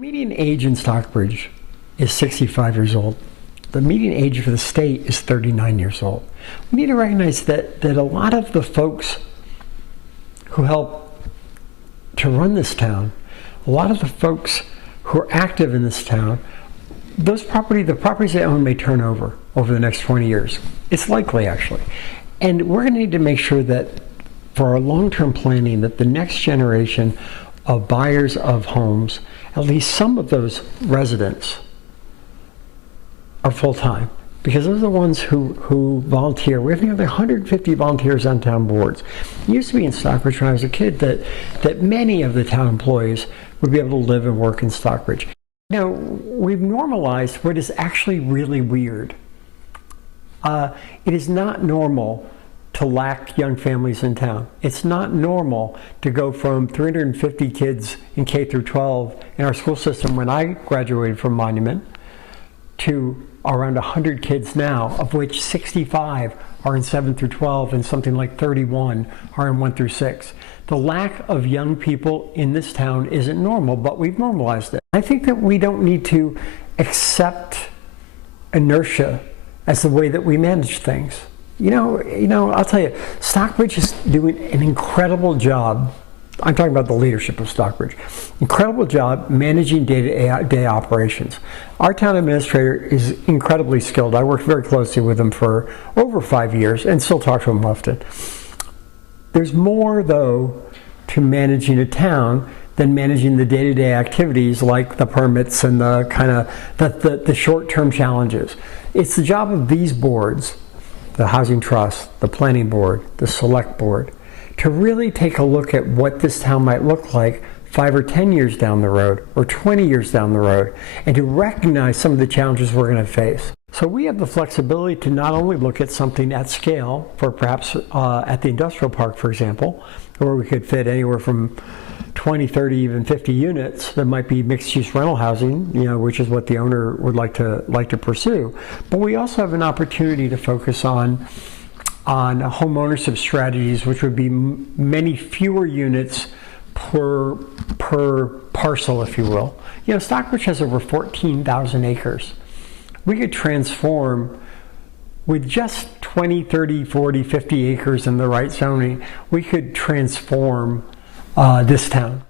median age in Stockbridge is 65 years old. The median age for the state is 39 years old. We need to recognize that a lot of the folks who help to run this town, a lot of the folks who are active in this town, the properties they own may turn over the next 20 years. It's likely, actually. And we're going to need to make sure that for our long-term planning, that the next generation of buyers of homes, at least some of those residents, are full-time, because those are the ones who volunteer. We have nearly 150 volunteers on town boards. It used to be in Stockbridge when I was a kid that many of the town employees would be able to live and work in Stockbridge. Now, we've normalized what is actually really weird. It is not normal to lack young families in town. It's not normal to go from 350 kids in K through 12 in our school system when I graduated from Monument to around 100 kids now, of which 65 are in 7 through 12 and something like 31 are in 1 through 6. The lack of young people in this town isn't normal, but we've normalized it. I think that we don't need to accept inertia as the way that we manage things. You know, I'll tell you, Stockbridge is doing an incredible job. I'm talking about the leadership of Stockbridge. Incredible job managing day-to-day operations. Our town administrator is incredibly skilled. I worked very closely with him for over 5 years and still talk to him often. There's more, though, to managing a town than managing the day-to-day activities like the permits and the kind of the short-term challenges. It's the job of these boards, the Housing Trust, the Planning Board, the Select Board, to really take a look at what this town might look like 5 or 10 years down the road, or 20 years down the road, and to recognize some of the challenges we're going to face. So we have the flexibility to not only look at something at scale, for perhaps at the industrial park, for example, where we could fit anywhere from 20, 30, even 50 units that might be mixed-use rental housing, which is what the owner would like to pursue. But we also have an opportunity to focus on home ownership strategies, which would be many fewer units per parcel, if you will. Stockbridge has over 14,000 acres. We could transform with just 20, 30, 40, 50 acres in the right zoning. We could transform this town.